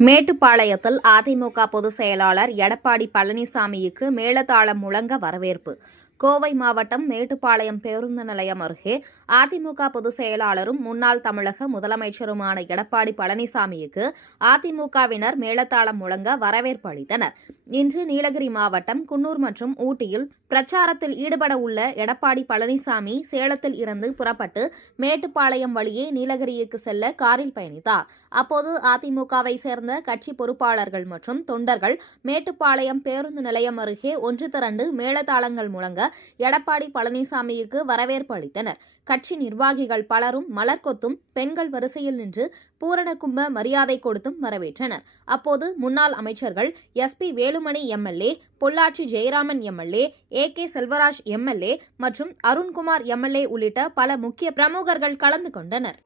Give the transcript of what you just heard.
மேட்டுப்பாளையத்தில் அதிமுக பொதுச் செயலாளர் எடப்பாடி பழனிசாமிக்கு மேளதாளம் முழங்க வரவேற்பு. கோவை மாவட்டம் மேட்டுப்பாளையம் பேருந்து நிலையம் அருகே அதிமுக பொதுச் செயலாளரும் முன்னாள் தமிழக முதலமைச்சருமான எடப்பாடி பழனிசாமிக்கு அதிமுகவினர் மேளதாளம் முழங்க வரவேற்பு அளித்தனர். இன்று நீலகிரி மாவட்டம் குன்னூர் மற்றும் ஊட்டியில் பிரச்சாரத்தில் ஈடுபட உள்ள எடப்பாடி பழனிசாமி சேலத்தில் இருந்து புறப்பட்டு மேட்டுப்பாளையம் வழியே நீலகிரிக்கு செல்ல காரில் பயணித்தார். அப்போது அதிமுகவை சேர்ந்த கட்சி பொறுப்பாளர்கள் மற்றும் தொண்டர்கள் மேட்டுப்பாளையம் பேருந்து நிலையம் அருகே ஒன்று திரண்டு மேளதாளங்கள் முழங்க எடப்பாடி பழனிசாமிக்கு வரவேற்பு அளித்தனர். கட்சி நிர்வாகிகள் பலரும் மலர் கொத்தும், பெண்கள் வரிசையில் நின்று பூரண கும்ப மரியாதை கொடுத்தும் வரவேற்றனர். அப்போது முன்னாள் அமைச்சர்கள் SP Velumani MLA, Pollachi Jayaraman MLA, AK Selvaraj MLA மற்றும் அருண்குமார் MLA உள்ளிட்ட பல முக்கிய பிரமுகர்கள் கலந்து கொண்டனர்.